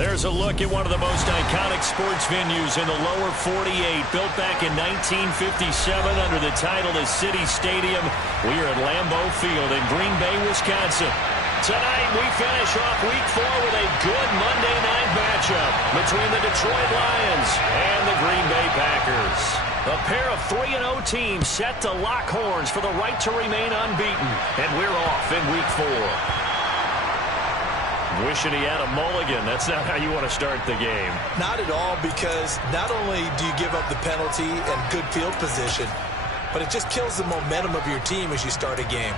There's a look at one of the most iconic sports venues in the lower 48, built back in 1957 under the title of City Stadium. We are at Lambeau Field in Green Bay, Wisconsin. Tonight, we finish off Week 4 with a good Monday night matchup between the Detroit Lions and the Green Bay Packers. A pair of 3-0 teams set to lock horns for the right to remain unbeaten. And we're off in Week 4. Wishing he had a mulligan. That's not how you want to start the game. Not at all, because not only do you give up the penalty and good field position, but it just kills the momentum of your team as you start a game.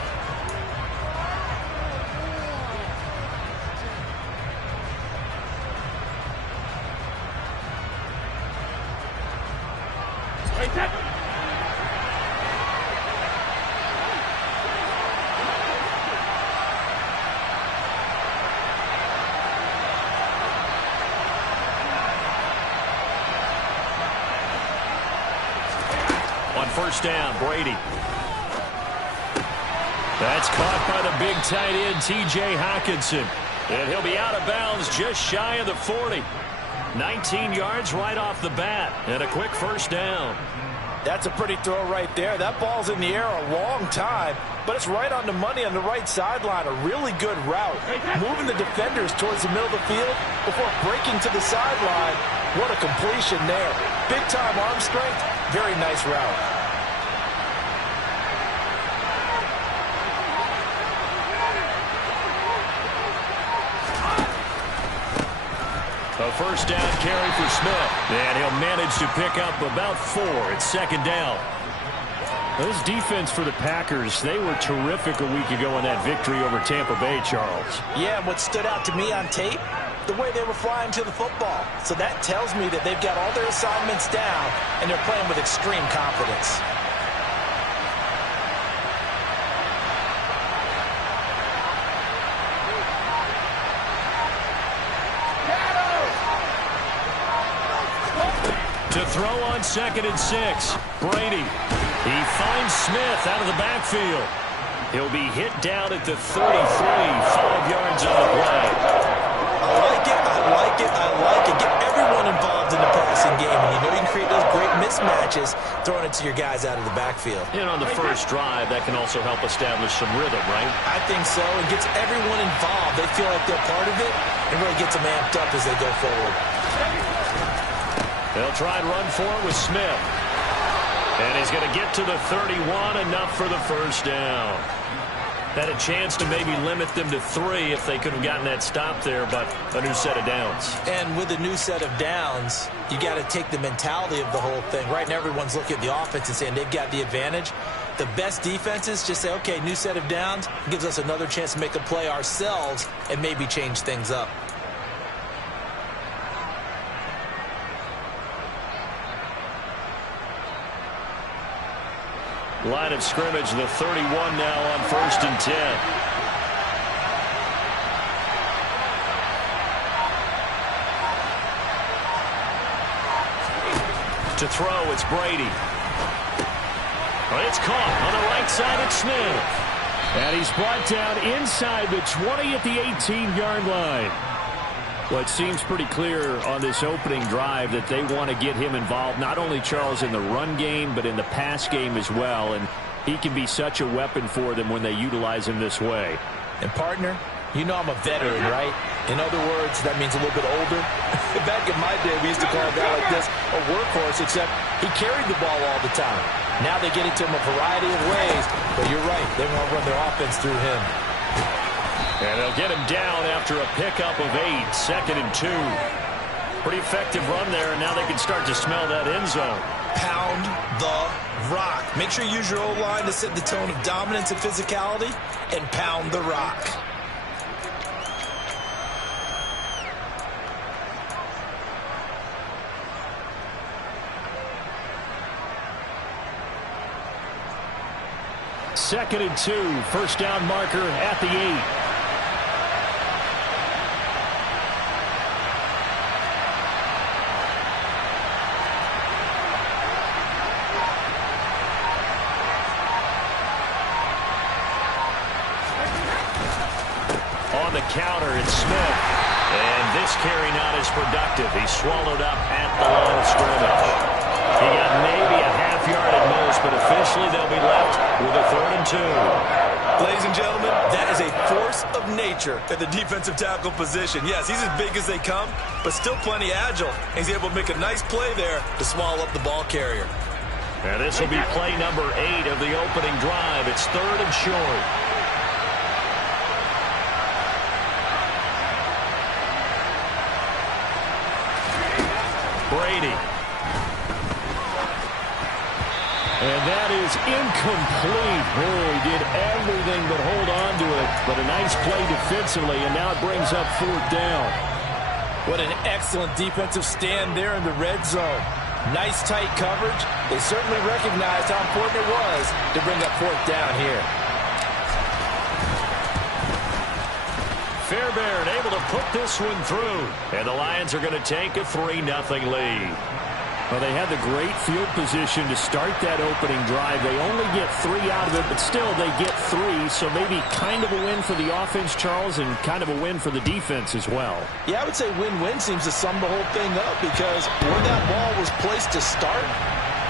First down, Brady. That's caught by the big tight end, T.J. Hockenson. And he'll be out of bounds just shy of the 40. 19 yards right off the bat. And a quick first down. That's a pretty throw right there. That ball's in the air a long time, but it's right on the money on the right sideline. A really good route. Moving the defenders towards the middle of the field before breaking to the sideline. What a completion there. Big-time arm strength. Very nice route. A first down carry for Smith. And he'll manage to pick up about 4. It's second down. This defense for the Packers, they were terrific a week ago in that victory over Tampa Bay, Charles. Yeah, and what stood out to me on tape, the way they were flying to the football. So that tells me that they've got all their assignments down, and they're playing with extreme confidence. To throw on 2nd and 6. Brady. He finds Smith out of the backfield. He'll be hit down at the 33. 5 yards on the play. I like it. I like it. I like it. Get everyone involved in the passing game. And you know you can create those great mismatches throwing it to your guys out of the backfield. And on the first drive, that can also help establish some rhythm, right? I think so. It gets everyone involved. They feel like they're part of it and really gets them amped up as they go forward. They'll try and run for it with Smith. And he's going to get to the 31, enough for the first down. Had a chance to maybe limit them to 3 if they could have gotten that stop there, but a new set of downs. And with a new set of downs, you got to take the mentality of the whole thing. Right now, everyone's looking at the offense and saying they've got the advantage. The best defenses just say, okay, new set of downs, gives us another chance to make a play ourselves and maybe change things up. Line of scrimmage, the 31 now on 1st and 10. To throw, it's Brady. But it's caught on the right side of Smith. And he's brought down inside the 20 at the 18-yard line. Well, it seems pretty clear on this opening drive that they want to get him involved, not only, Charles, in the run game, but in the pass game as well. And he can be such a weapon for them when they utilize him this way. And, partner, you know I'm a veteran, right? In other words, that means a little bit older. Back in my day, we used to call a guy like this a workhorse, except he carried the ball all the time. Now they get it to him a variety of ways. But you're right, they want to run their offense through him. And they'll get him down after a pickup of 8, 2nd and 2. Pretty effective run there, and now they can start to smell that end zone. Pound the rock. Make sure you use your O-line to set the tone of dominance and physicality, and pound the rock. Second and 2, first down marker at the 8. On the counter, it's Smith. And this Last carry not as productive. He's swallowed up at the line of scrimmage. He got maybe a half yard at most, but officially they'll be left with a 3rd and 2. Ladies and gentlemen, that is a force of nature at the defensive tackle position. Yes, he's as big as they come, but still plenty agile. He's able to make a nice play there to swallow up the ball carrier. And this will be play number 8 of the opening drive. It's 3rd and short. Brady. And that is incomplete. Oh, he did everything but hold on to it. But a nice play defensively, and now it brings up 4th down. What an excellent defensive stand there in the red zone. Nice tight coverage. They certainly recognized how important it was to bring up 4th down here. Fairbairn able to put this one through. And the Lions are going to take a 3-0 lead. Well, they had the great field position to start that opening drive. They only get 3 out of it, but still they get 3. So maybe kind of a win for the offense, Charles, and kind of a win for the defense as well. Yeah, I would say win-win seems to sum the whole thing up because where that ball was placed to start,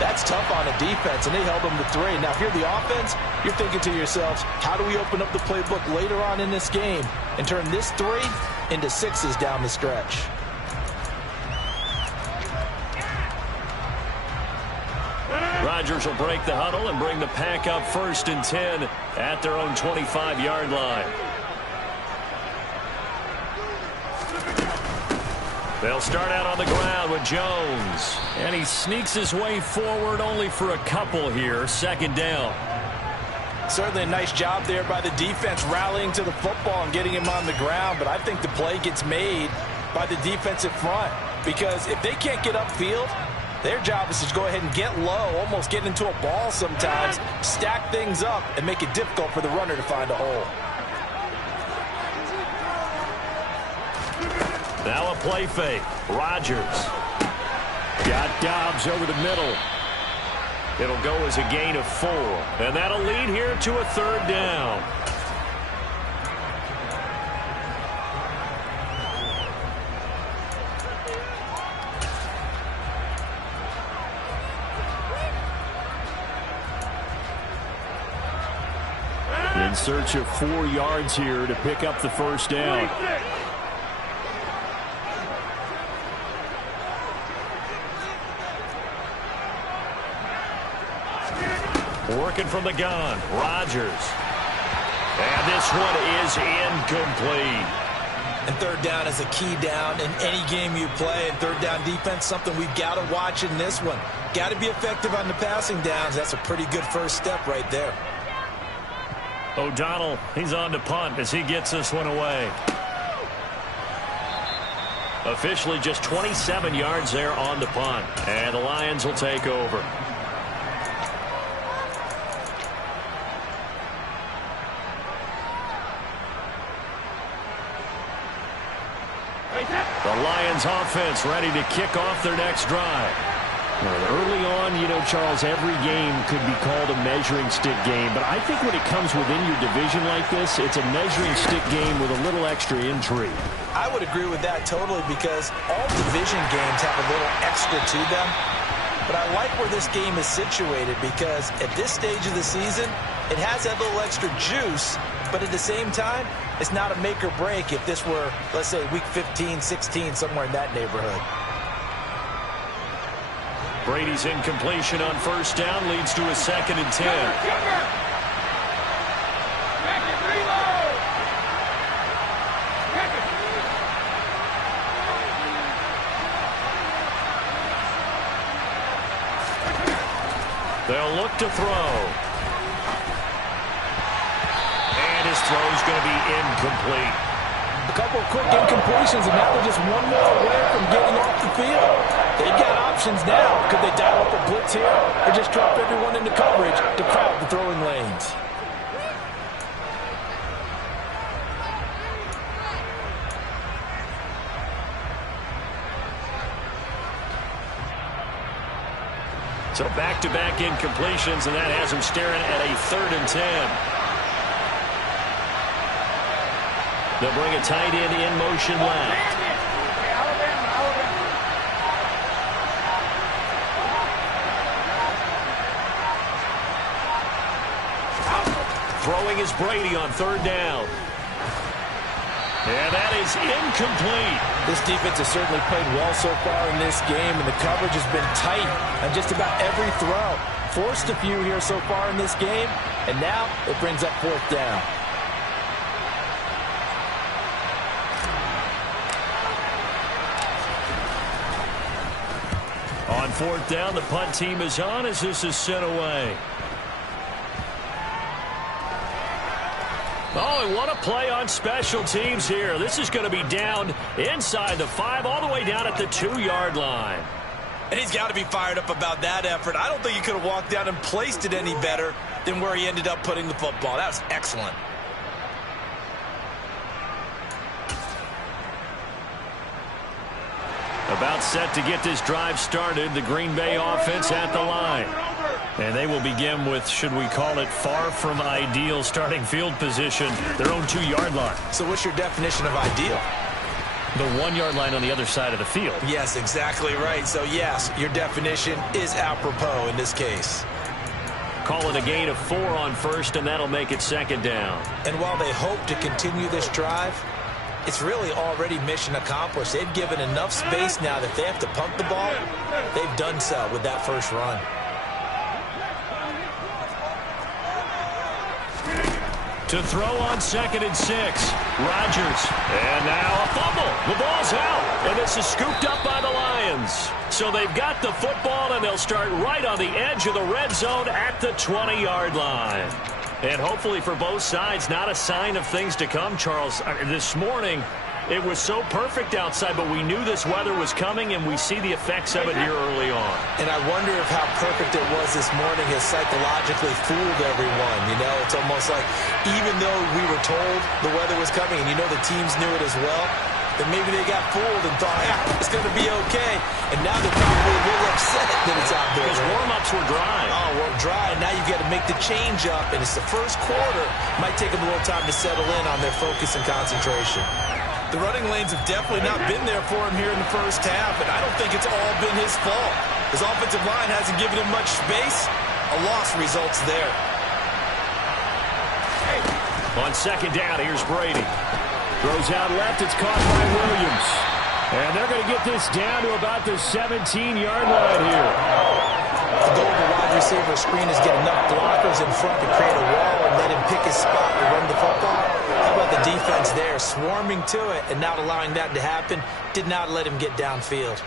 that's tough on a defense, and they held them to 3. Now, if you're the offense, you're thinking to yourselves, how do we open up the playbook later on in this game and turn this 3 into 6s down the stretch? Rodgers will break the huddle and bring the pack up 1st and 10 at their own 25-yard line. They'll start out on the ground with Jones. And he sneaks his way forward only for a couple here. 2nd down. Certainly a nice job there by the defense rallying to the football and getting him on the ground. But I think the play gets made by the defensive front because if they can't get upfield, their job is to go ahead and get low, almost get into a ball sometimes, stack things up, and make it difficult for the runner to find a hole. Now a play fake. Rodgers. Got Dobbs over the middle. It'll go as a gain of 4. And that'll lead here to a 3rd down. In search of 4 yards here to pick up the 1st down. Working from the gun, Rodgers. And this one is incomplete. And 3rd down is a key down in any game you play. And 3rd down defense, something we've got to watch in this one. Got to be effective on the passing downs. That's a pretty good first step right there. O'Donnell, he's on to punt as he gets this one away. Officially just 27 yards there on the punt. And the Lions will take over. The Lions offense ready to kick off their next drive. Early on, you know, Charles, every game could be called a measuring stick game. But I think when it comes within your division like this, it's a measuring stick game with a little extra intrigue. I would agree with that totally because all division games have a little extra to them. But I like where this game is situated because at this stage of the season, it has that little extra juice. But at the same time, it's not a make or break if this were, let's say, week 15, 16, somewhere in that neighborhood. Brady's incompletion on 1st down leads to a 2nd and 10. They'll look to throw. And his throw's going to be incomplete. A couple of quick incompletions, and now they're just one more away from getting off the field. They've got options now. Could they dial up a blitz here or just drop everyone into coverage to crowd the throwing lanes? So back-to-back incompletions, and that has him staring at a 3rd and 10. They'll bring a tight end in motion left. Throwing is Brady on third down. And that is incomplete. This defense has certainly played well so far in this game, and the coverage has been tight on just about every throw. Forced a few here so far in this game, and now it brings up fourth down. On fourth down, the punt team is on as this is sent away. Oh, and what a play on special teams here. This is going to be down inside the 5, all the way down at the 2-yard line. And he's got to be fired up about that effort. I don't think he could have walked down and placed it any better than where he ended up putting the football. That was excellent. About set to get this drive started, the Green Bay offense at the line. And they will begin with, should we call it, far from ideal starting field position, their own 2-yard line. So what's your definition of ideal? The 1-yard line on the other side of the field. Yes, exactly right. So, yes, your definition is apropos in this case. Call it a gain of 4 on first, and that'll make it second down. And while they hope to continue this drive, it's really already mission accomplished. They've given enough space now that if they have to punt the ball, they've done so with that first run. To throw on 2nd and 6, Rodgers. And now a fumble. The ball's out, and this is scooped up by the Lions. So they've got the football, and they'll start right on the edge of the red zone at the 20-yard line. And hopefully for both sides, not a sign of things to come, Charles. This morning, it was so perfect outside, but we knew this weather was coming, and we see the effects of it here early on. And I wonder if how perfect it was this morning has psychologically fooled everyone. You know, it's almost like even though we were told the weather was coming, and you know the teams knew it as well, then maybe they got fooled and thought, yeah, it's going to be okay. And now they're probably a little upset that it's out there. Because warm-ups were dry. Oh, well, dry. Now you've got to make the change up, and it's the first quarter. Might take them a little time to settle in on their focus and concentration. The running lanes have definitely not been there for him here in the first half, and I don't think it's all been his fault. His offensive line hasn't given him much space. A loss results there. On second down, here's Brady. Throws out left. It's caught by Williams. And they're going to get this down to about the 17-yard line here. The goal of the wide receiver screen is get enough blockers in front to create a wall and let him pick his spot to run the football. How about the defense there, swarming to it and not allowing that to happen? Did not let him get downfield.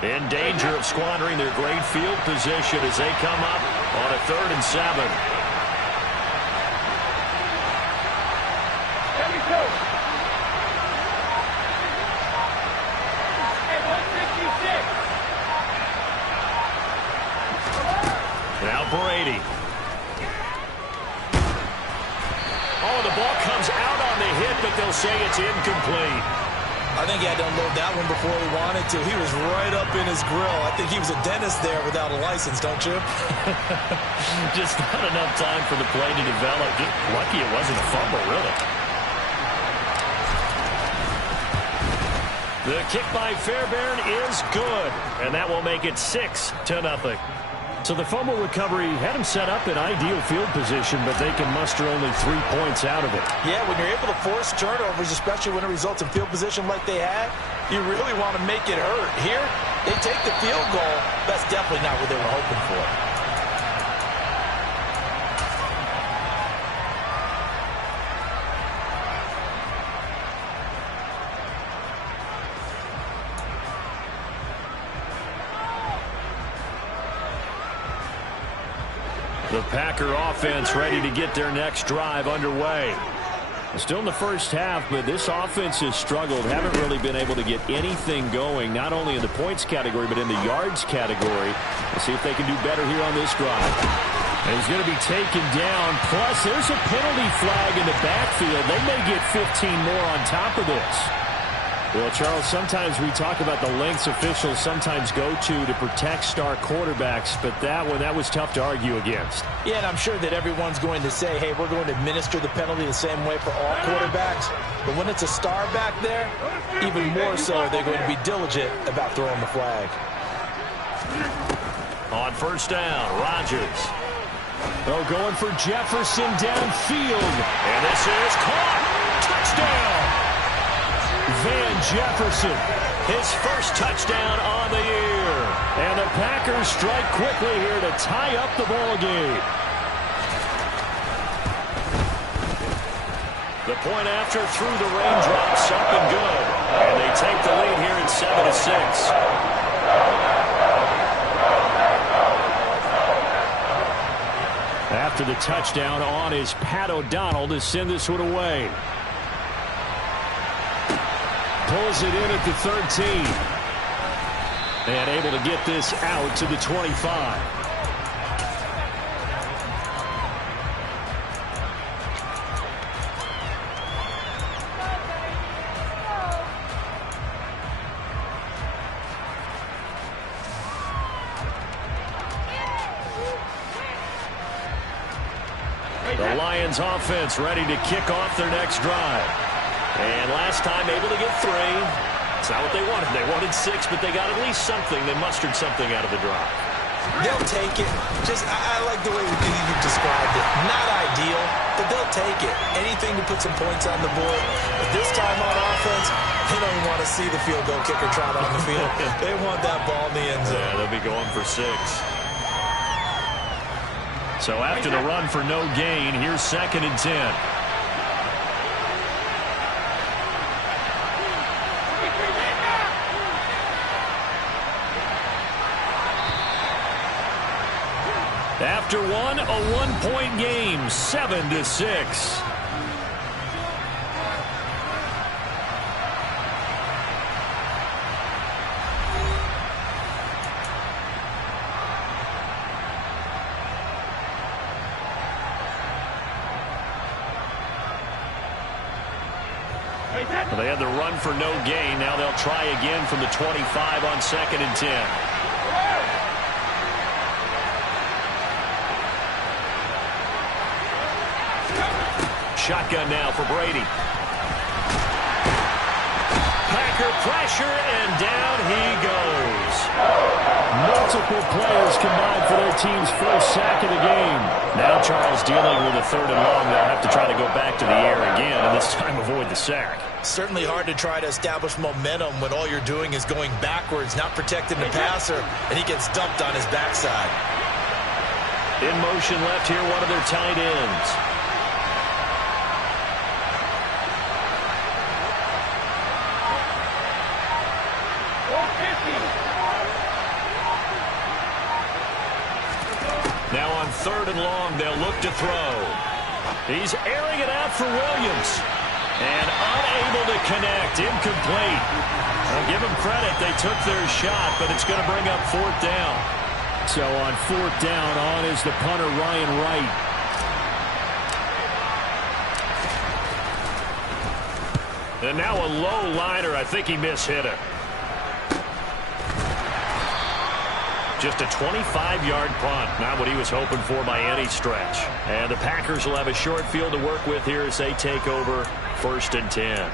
In danger of squandering their great field position as they come up on a 3rd and 7. Now Brady. Oh, the ball comes out on the hit, but they'll say it's incomplete. I think he had to unload that one before he wanted to. He was right up in his grill. I think he was a dentist there without a license, don't you? Just not enough time for the play to develop. Just lucky it wasn't a fumble, really. The kick by Fairbairn is good, and that will make it 6-0. So the fumble recovery had him set up in ideal field position, but they can muster only 3 points out of it. Yeah, when you're able to force turnovers, especially when it results in field position like they had, you really want to make it hurt. Here, they take the field goal. That's definitely not what they were hoping for. The Packer offense ready to get their next drive underway. Still in the first half, but this offense has struggled. Haven't really been able to get anything going, not only in the points category, but in the yards category. We'll see if they can do better here on this drive. And he's going to be taken down. Plus, there's a penalty flag in the backfield. They may get 15 more on top of this. Well, Charles, sometimes we talk about the lengths officials sometimes go to protect star quarterbacks, but that was tough to argue against. Yeah, and I'm sure that everyone's going to say, hey, we're going to administer the penalty the same way for all quarterbacks. But when it's a star back there, even more so they're going to be diligent about throwing the flag. On first down, Rodgers. Oh, going for Jefferson downfield. And this is caught. Touchdown. Van Jefferson. His first touchdown on the year. And the Packers strike quickly here to tie up the ball game. The point after through the raindrops, up and good. And they take the lead here at 7-6. After the touchdown on is Pat O'Donnell to send this one away. Pulls it in at the 13. And able to get this out to the 25. The Lions offense ready to kick off their next drive. And last time able to get 3. It's not what they wanted. They wanted 6, but they got at least something. They mustered something out of the drive. They'll take it. I like the way you described it. Not ideal, but they'll take it. Anything to put some points on the board. But this time on offense, they don't even want to see the field goal kicker trot on the field. They want that ball in the end zone. Yeah, they'll be going for 6. So after the run for no gain, here's 2nd and 10. After one, a 1-point game, 7-6. They had the run for no gain. Now they'll try again from the 25 on 2nd and 10. Shotgun now for Brady. Packer pressure, and down he goes. Multiple players combined for their team's first sack of the game. Now Charles dealing with a 3rd and long. They'll have to try to go back to the air again, and this time avoid the sack. Certainly hard to try to establish momentum when all you're doing is going backwards, not protecting the passer, and he gets dumped on his backside. In motion left here, one of their tight ends. Now on 3rd and long, they'll look to throw. He's airing it out for Williams. And unable to connect. Incomplete. I'll give them credit. They took their shot, but it's going to bring up 4th down. So on 4th down, on is the punter, Ryan Wright. And now a low liner. I think he mishit it. Just a 25-yard punt. Not what he was hoping for by any stretch. And the Packers will have a short field to work with here as they take over 1st and 10.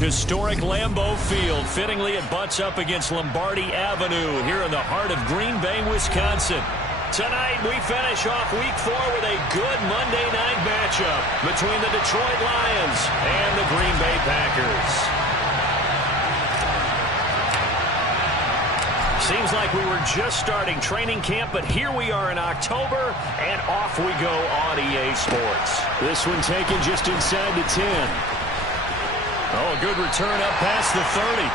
Historic Lambeau Field. Fittingly, it butts up against Lombardi Avenue here in the heart of Green Bay, Wisconsin. Tonight, we finish off Week 4 with a good Monday night matchup between the Detroit Lions and the Green Bay Packers. Seems like we were just starting training camp, but here we are in October, and off we go on EA Sports. This one taken just inside the 10. Oh, a good return up past the 30.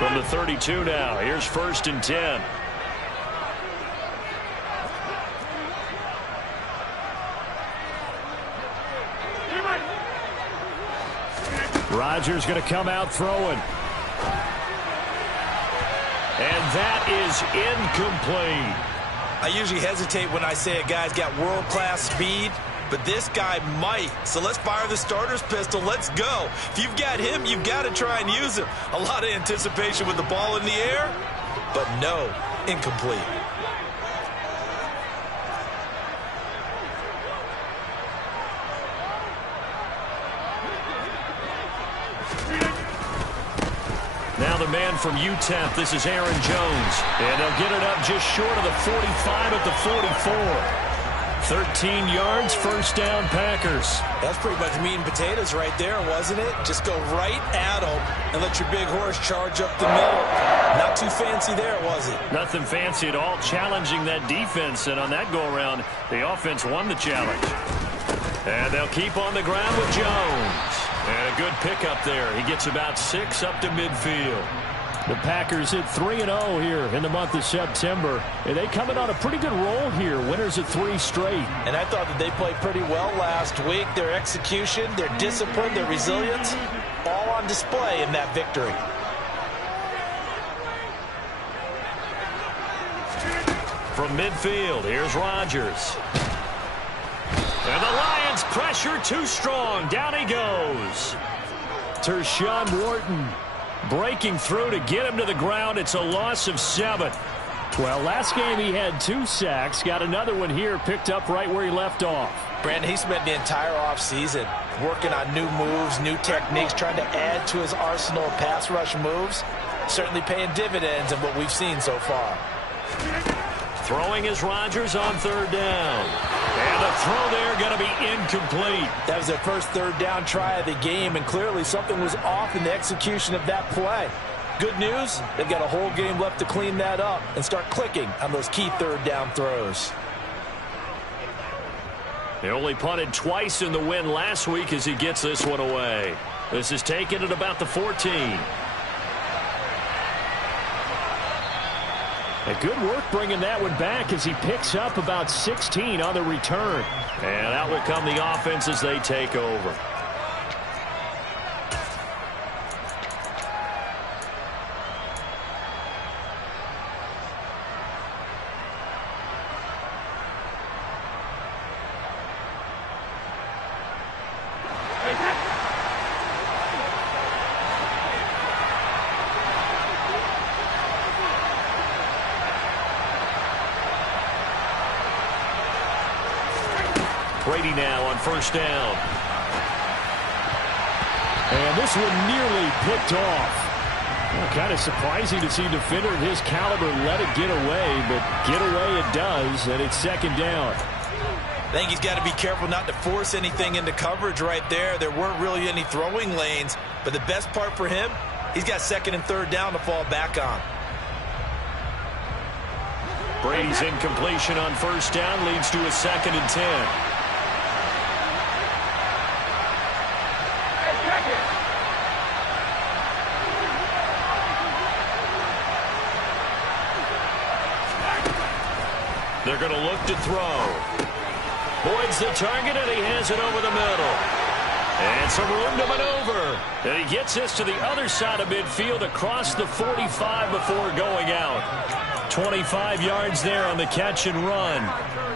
From the 32 now, here's 1st and 10. Rodgers going to come out throwing. And that is incomplete. I usually hesitate when I say a guy's got world-class speed, but this guy might. So let's fire the starter's pistol. Let's go. If you've got him, you've got to try and use him. A lot of anticipation with the ball in the air, but no, incomplete. Now the man from UTEP, this is Aaron Jones. And they'll get it up just short of the 45 at the 44. 13 yards, 1st down, Packers. That's pretty much meat and potatoes right there, wasn't it? Just go right at them and let your big horse charge up the middle. Not too fancy there, was it? Nothing fancy at all, challenging that defense. And on that go-around, the offense won the challenge. And they'll keep on the ground with Jones. And a good pickup there. He gets about 6 up to midfield. The Packers hit 3-0 here in the month of September. And they coming on a pretty good roll here. Winners of 3 straight. And I thought that they played pretty well last week. Their execution, their discipline, their resilience, all on display in that victory. From midfield, here's Rodgers. And the Lions pressure too strong. Down he goes. Tershawn Wharton breaking through to get him to the ground. It's a loss of 7. Well, last game he had 2 sacks. Got another one here, picked up right where he left off. Brandon, he spent the entire offseason working on new moves, new techniques, trying to add to his arsenal of pass rush moves. Certainly paying dividends in what we've seen so far. Throwing is Rodgers on 3rd down. And the throw there going to be incomplete. That was their first 3rd down try of the game, and clearly something was off in the execution of that play. Good news, they've got a whole game left to clean that up and start clicking on those key 3rd down throws. He only punted twice in the win last week as he gets this one away. This is taken at about the 14. A good work bringing that one back as he picks up about 16 on the return. And out will come the offense as they take over. Brady now on 1st down. And this one nearly picked off. Well, kind of surprising to see a defender of his caliber let it get away, but get away it does, and it's 2nd down. I think he's got to be careful not to force anything into coverage right there. There weren't really any throwing lanes, but the best part for him, he's got 2nd and 3rd down to fall back on. Brady's incompletion on 1st down leads to a 2nd and 10. They're going to look to throw. Boyd's the target, and he has it over the middle. And some room to maneuver. And he gets this to the other side of midfield across the 45 before going out. 25 yards there on the catch and run.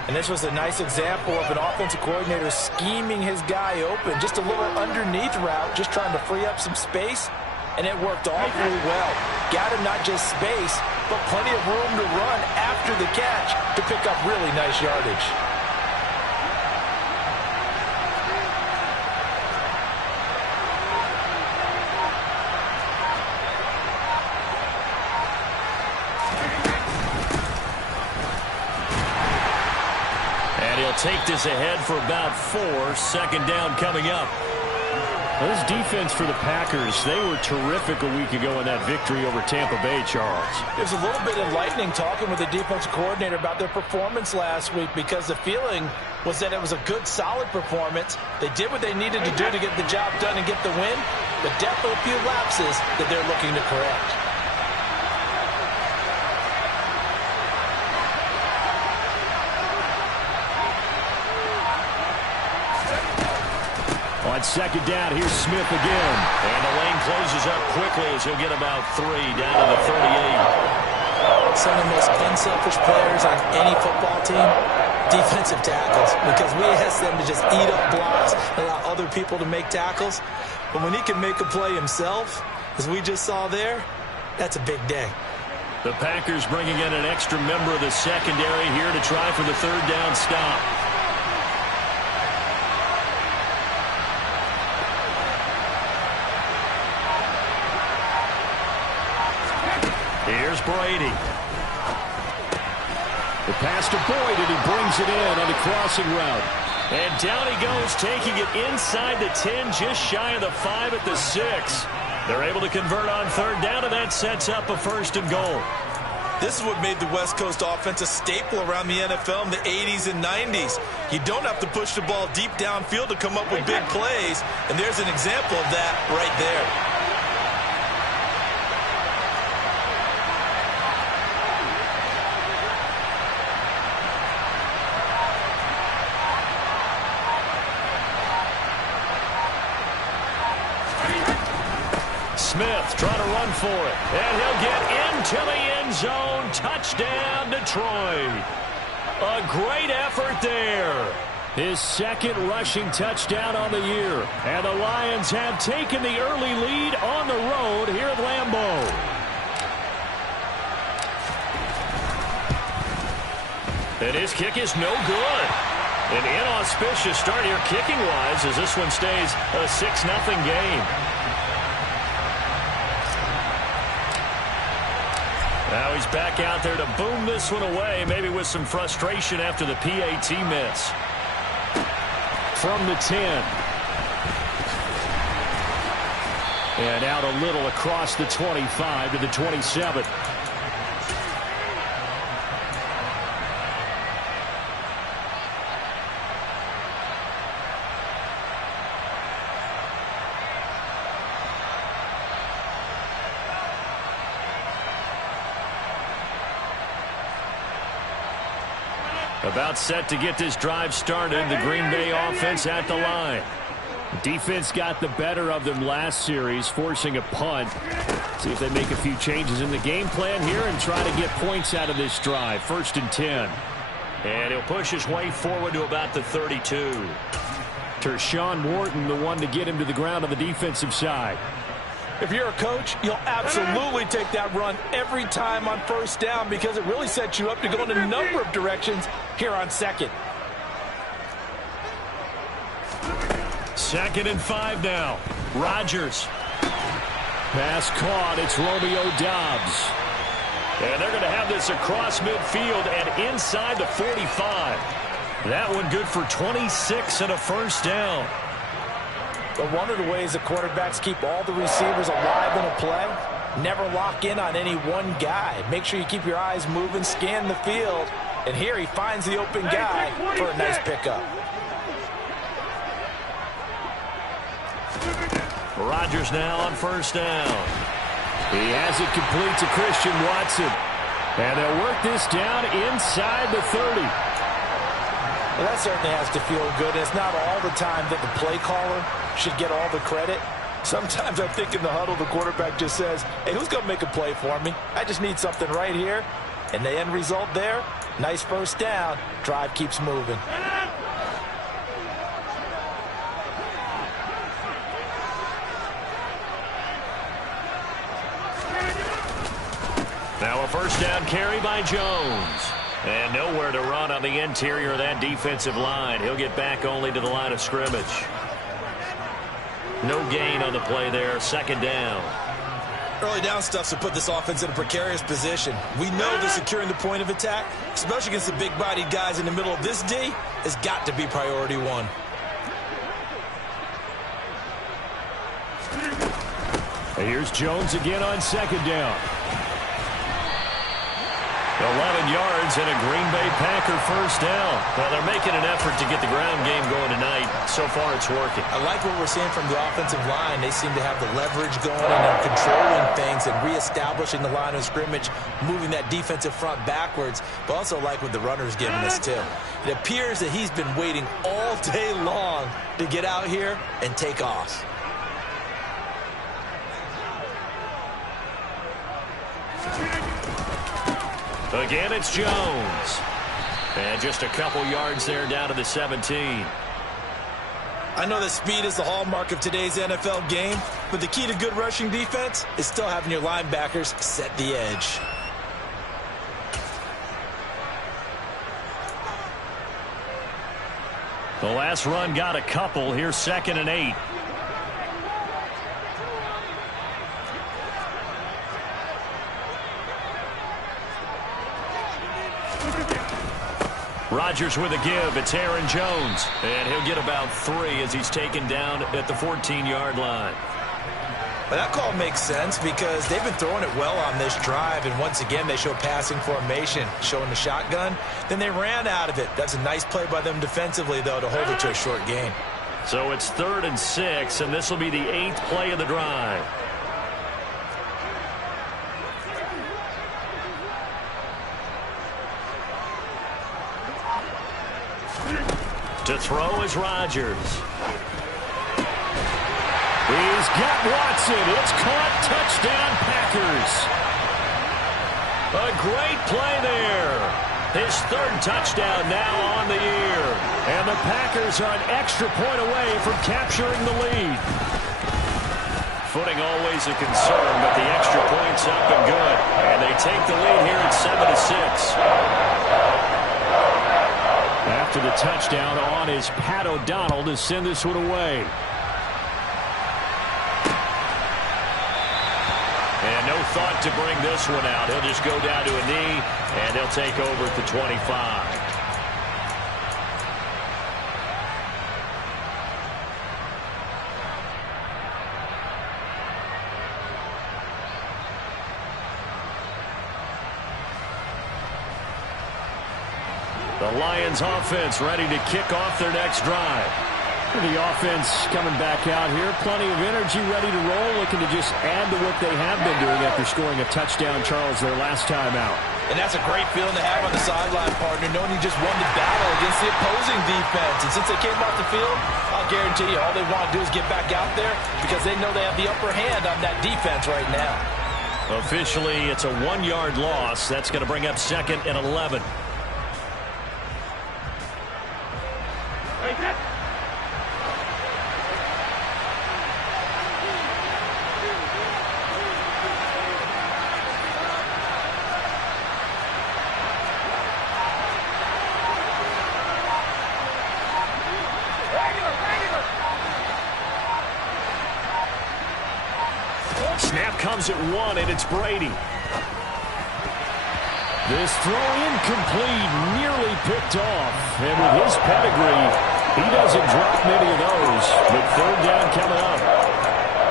And this was a nice example of an offensive coordinator scheming his guy open. Just a little underneath route, just trying to free up some space. And it worked awfully well. Got him not just space, but plenty of room to run after the catch to pick up really nice yardage. Take this ahead for about 4. Second down coming up. Well, this defense for the Packers, they were terrific a week ago in that victory over Tampa Bay, Charles. It was a little bit enlightening talking with the defensive coordinator about their performance last week, because the feeling was that it was a good, solid performance. They did what they needed to do to get the job done and get the win, but definitely a few lapses that they're looking to correct. On second down, here's Smith again. And the lane closes up quickly as he'll get about 3 down to the 38. Some of the most unselfish players on any football team, defensive tackles, because we ask them to just eat up blocks and allow other people to make tackles. But when he can make a play himself, as we just saw there, that's a big day. The Packers bringing in an extra member of the secondary here to try for the third down stop. Here's Brady. The pass to Boyd, and he brings it in on the crossing route. And down he goes, taking it inside the 10, just shy of the 5 at the 6. They're able to convert on third down, and that sets up a 1st and goal. This is what made the West Coast offense a staple around the NFL in the 80s and 90s. You don't have to push the ball deep downfield to come up with big plays, and there's an example of that right there. Smith trying to run for it, and he'll get into the end zone. Touchdown, Detroit. A great effort there. His 2nd rushing touchdown on the year. And the Lions have taken the early lead on the road here at Lambeau. And his kick is no good. An inauspicious start here kicking-wise as this one stays a 6-0 game. Now he's back out there to boom this one away, maybe with some frustration after the PAT miss. From the 10. And out a little across the 25 to the 27. About set to get this drive started. The Green Bay offense at the line. Defense got the better of them last series, forcing a punt. See if they make a few changes in the game plan here and try to get points out of this drive. 1st and 10. And he'll push his way forward to about the 32. Tershawn Wharton, the one to get him to the ground on the defensive side. If you're a coach, you'll absolutely take that run every time on 1st down, because it really sets you up to go in a number of directions here on 2nd. 2nd and 5 now. Rodgers. Pass caught. It's Romeo Doubs. And they're going to have this across midfield and inside the 45. That one good for 26 and a 1st down. But one of the ways the quarterbacks keep all the receivers alive in a play, never lock in on any one guy. Make sure you keep your eyes moving, scan the field. And here he finds the open guy for a nice pickup. Rodgers now on 1st down. He has it complete to Christian Watson. And they'll work this down inside the 30. Well, that certainly has to feel good. It's not all the time that the play caller should get all the credit. Sometimes I think in the huddle, the quarterback just says, hey, who's going to make a play for me? I just need something right here. And the end result there, nice first down. Drive keeps moving. Now a first down carry by Jones. And nowhere to run on the interior of that defensive line. He'll get back only to the line of scrimmage. No gain on the play there. Second down. Early down stuff to put this offense in a precarious position. We know that securing the point of attack, especially against the big-bodied guys in the middle of this D, has got to be priority one. Here's Jones again on second down. 11 yards and a Green Bay Packer first down. Well, they're making an effort to get the ground game going tonight. So far, it's working. I like what we're seeing from the offensive line. They seem to have the leverage going and they're controlling things and reestablishing the line of scrimmage, moving that defensive front backwards, but also like what the runner's giving us, too. It appears that he's been waiting all day long to get out here and take off. Again, it's Jones. And just a couple yards there down to the 17. I know that speed is the hallmark of today's NFL game, but the key to good rushing defense is still having your linebackers set the edge. The last run got a couple. Here's 2nd and 8. Rodgers with a give. It's Aaron Jones. And he'll get about 3 as he's taken down at the 14-yard line. But that call makes sense because they've been throwing it well on this drive. And once again, they show passing formation, showing the shotgun. Then they ran out of it. That's a nice play by them defensively, though, to hold it to a short gain. So it's 3rd and 6, and this will be the 8th play of the drive. To throw is Rodgers. He's got Watson. It's caught. Touchdown, Packers. A great play there. His 3rd touchdown now on the year. And the Packers are an extra point away from capturing the lead. Footing always a concern, but the extra point's up and good. And they take the lead here at 7-6. After the touchdown on is Pat O'Donnell to send this one away. And no thought to bring this one out. He'll just go down to a knee, and they'll take over at the 25. The Lions offense ready to kick off their next drive. The offense coming back out here. Plenty of energy, ready to roll, looking to just add to what they have been doing after scoring a touchdown, Charles, their last time out. And that's a great feeling to have on the sideline, partner, knowing you just won the battle against the opposing defense. And since they came off the field, I'll guarantee you all they want to do is get back out there because they know they have the upper hand on that defense right now. Officially, it's a 1-yard loss. That's going to bring up 2nd and 11. Snap comes at 1, and it's Brady. This throw incomplete, nearly picked off. And with his pedigree, he doesn't drop many of those. But 3rd down coming up.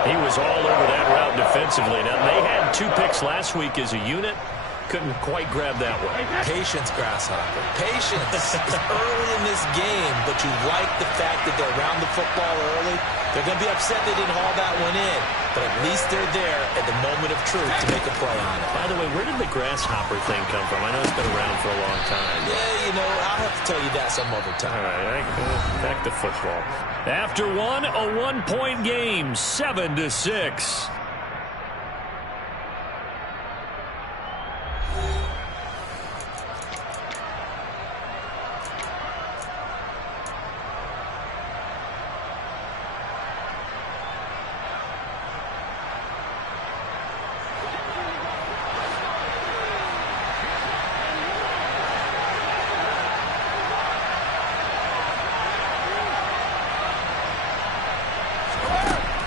He was all over that route defensively. Now, they had 2 picks last week as a unit. couldn't quite grab that one. Patience, Grasshopper. Patience is early in this game, but you like the fact that they're around the football early. They're going to be upset they didn't haul that one in, but at least they're there at the moment of truth to make a play on it. By the way, where did the grasshopper thing come from? I know it's been around for a long time. Yeah, you know, I'll have to tell you that some other time. All right, back to football. After one, a one-point game, 7-6.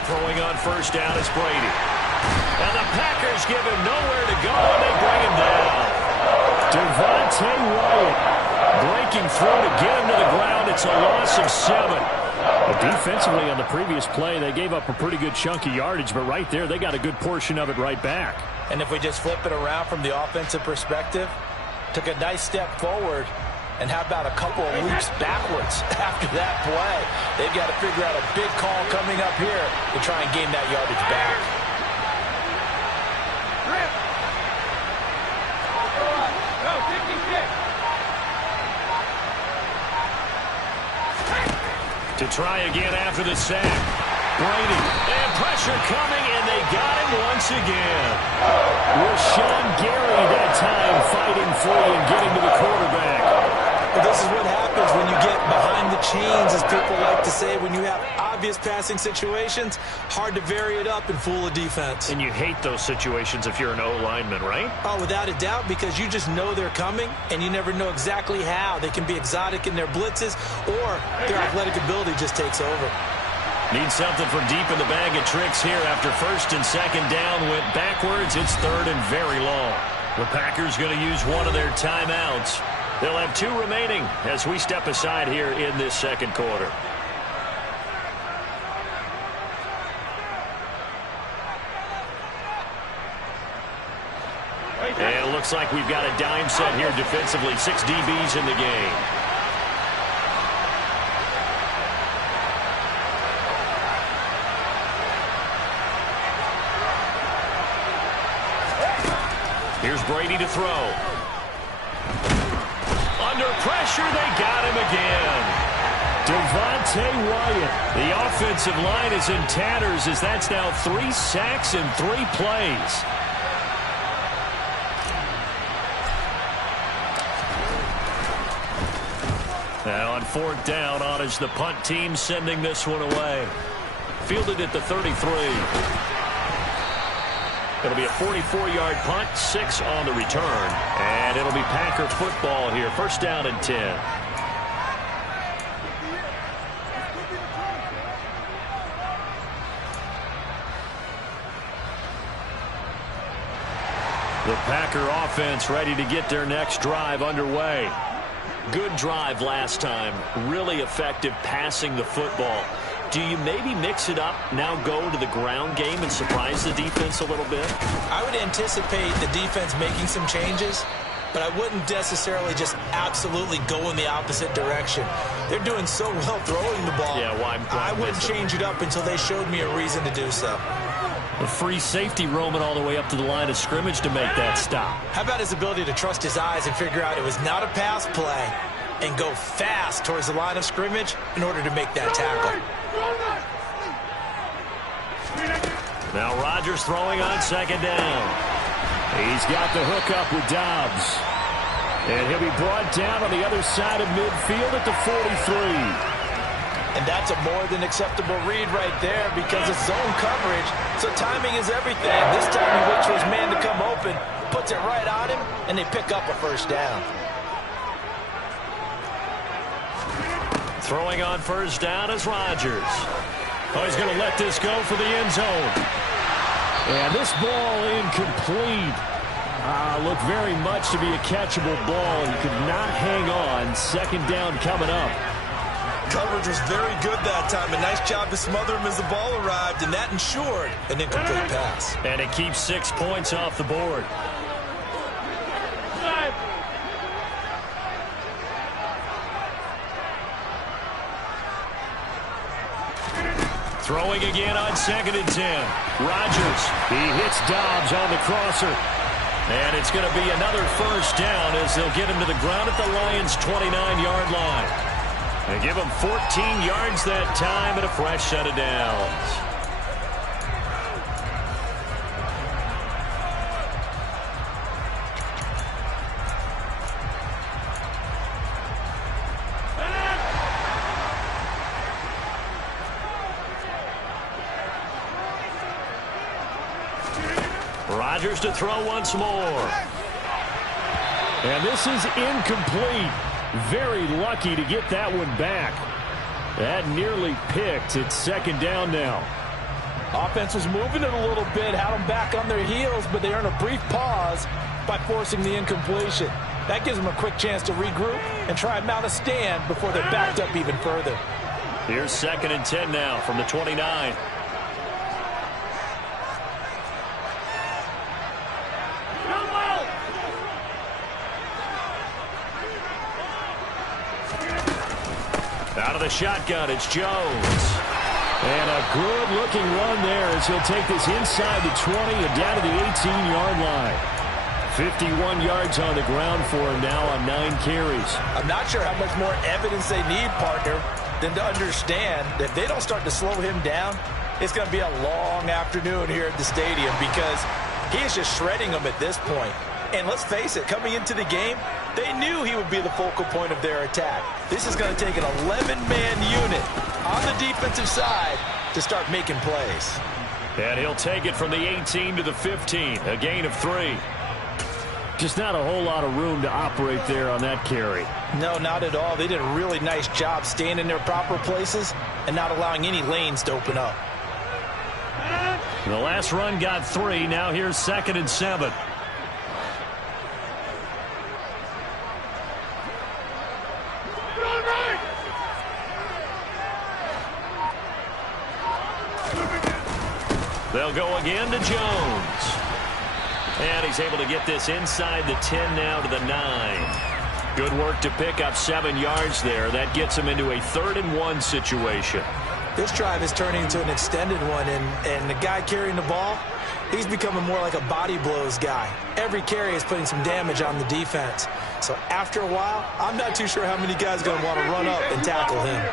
Throwing on first down is Brady. And the Packers give him nowhere to go, and they bring him down. Devontae Wyatt breaking through to get him to the ground. It's a loss of 7. But defensively on the previous play, they gave up a pretty good chunk of yardage, but right there, they got a good portion of it right back. And if we just flip it around from the offensive perspective, took a nice step forward, and how about a couple of leaps backwards after that play? They've got to figure out a big call coming up here to try and gain that yardage back. To try again after the sack. Brady, and pressure coming, and they got him once again. Rashawn Gary that time fighting free and getting to the quarterback. Well, this is what happens when you get behind the chains, as people like to say. When you have obvious passing situations, hard to vary it up and fool a defense. And you hate those situations if you're an O-lineman, right? Oh, without a doubt, because you just know they're coming, and you never know exactly how. They can be exotic in their blitzes, or their athletic ability just takes over. Need something from deep in the bag of tricks here after first and second down went backwards. It's third and very long. The Packers going to use one of their timeouts. They'll have 2 remaining as we step aside here in this second quarter. And it looks like we've got a dime set here defensively. 6 DBs in the game. Here's Brady to throw. Under pressure, they got him again. Devontae Wyatt. The offensive line is in tatters as that's now 3 sacks in 3 plays. Now on 4th down, on is the punt team sending this one away. Fielded at the 33. It'll be a 44-yard punt, 6 on the return. And it'll be Packer football here. First down and 10. The Packer offense ready to get their next drive underway. Good drive last time. Really effective passing the football. Do you maybe mix it up, now go to the ground game and surprise the defense a little bit? I would anticipate the defense making some changes, but I wouldn't necessarily just absolutely go in the opposite direction. They're doing so well throwing the ball. Yeah, why I wouldn't change it up until they showed me a reason to do so. A free safety roaming all the way up to the line of scrimmage to make that stop. How about his ability to trust his eyes and figure out it was not a pass play and go fast towards the line of scrimmage in order to make that tackle? Now Rodgers throwing on second down. He's got the hook up with Dobbs. And he'll be brought down on the other side of midfield at the 43. And that's a more than acceptable read right there because it's zone coverage, so timing is everything. This time he waits for his man to come open, puts it right on him, and they pick up a first down. Throwing on first down is Rodgers. Oh, he's going to let this go for the end zone. And this ball incomplete. Looked very much to be a catchable ball. He could not hang on. Second down coming up. Coverage was very good that time. A nice job to smother him as the ball arrived, and that ensured an incomplete pass. And it keeps 6 points off the board. Throwing again on 2nd and 10. Rodgers. He hits Dobbs on the crosser. And it's going to be another first down as they'll get him to the ground at the Lions' 29-yard line. And give him 14 yards that time and a fresh set of downs. Rodgers to throw once more. And this is incomplete. Very lucky to get that one back. That nearly picked. It's 2nd down now. Offense was moving it a little bit, had them back on their heels, but they earned a brief pause by forcing the incompletion. That gives them a quick chance to regroup and try and mount a stand before they're backed up even further. Here's 2nd and 10 now from the 29. Out of the shotgun, it's Jones. And a good-looking run there as he'll take this inside the 20 and down to the 18-yard line. 51 yards on the ground for him now on 9 carries. I'm not sure how much more evidence they need, partner, than to understand that if they don't start to slow him down, it's going to be a long afternoon here at the stadium because he is just shredding them at this point. And let's face it, coming into the game, they knew he would be the focal point of their attack. This is going to take an 11-man unit on the defensive side to start making plays. And he'll take it from the 18 to the 15, a gain of 3. Just not a whole lot of room to operate there on that carry. No, not at all. They did a really nice job staying in their proper places and not allowing any lanes to open up. The last run got 3. Now here's 2nd and 7. They'll go again to Jones. And he's able to get this inside the 10 now to the 9. Good work to pick up 7 yards there. That gets him into a 3rd and 1 situation. This drive is turning into an extended one, and the guy carrying the ball, he's becoming more like a body blows guy. Every carry is putting some damage on the defense. So after a while, I'm not too sure how many guys are going to want to run up and tackle him.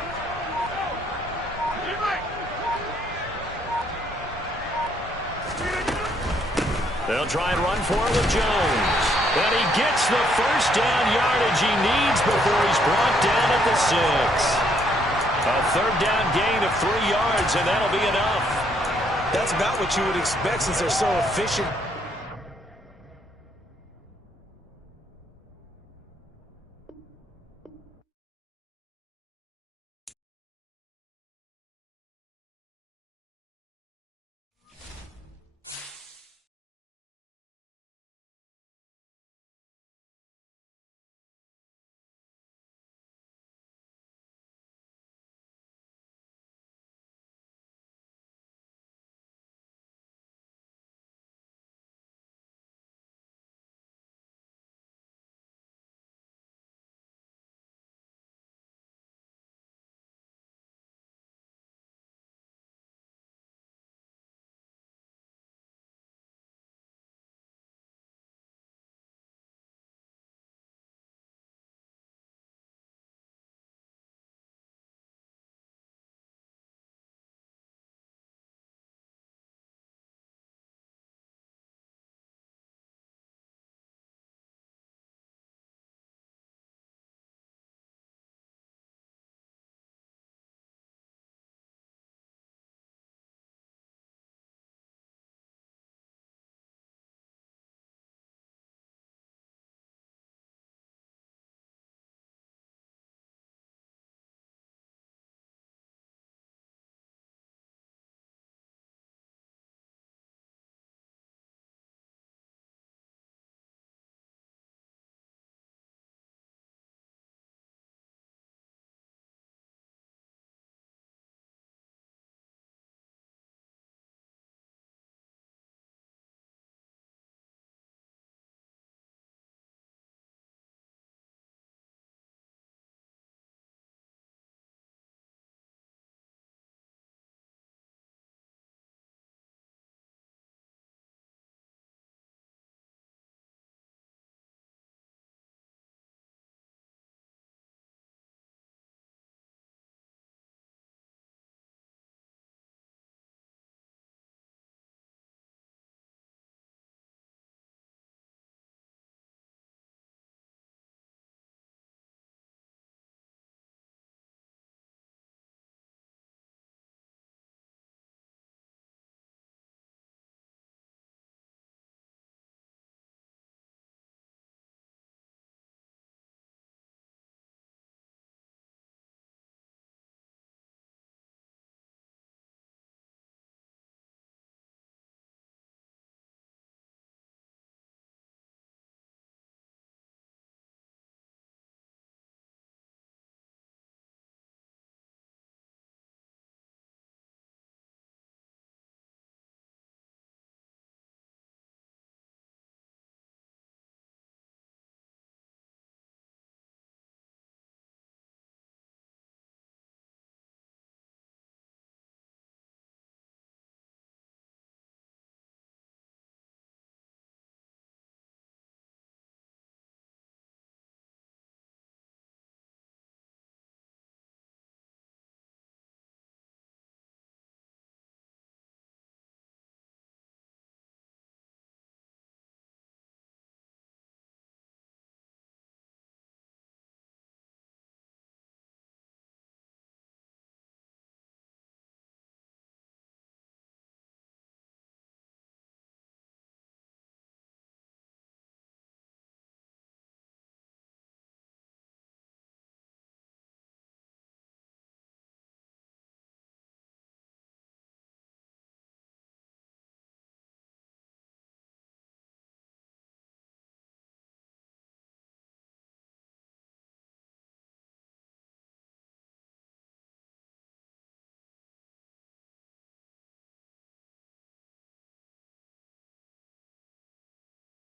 They'll try and run for it with Jones. And he gets the first down yardage he needs before he's brought down at the 6. A 3rd down gain of 3 yards, and that'll be enough. That's about what you would expect since they're so efficient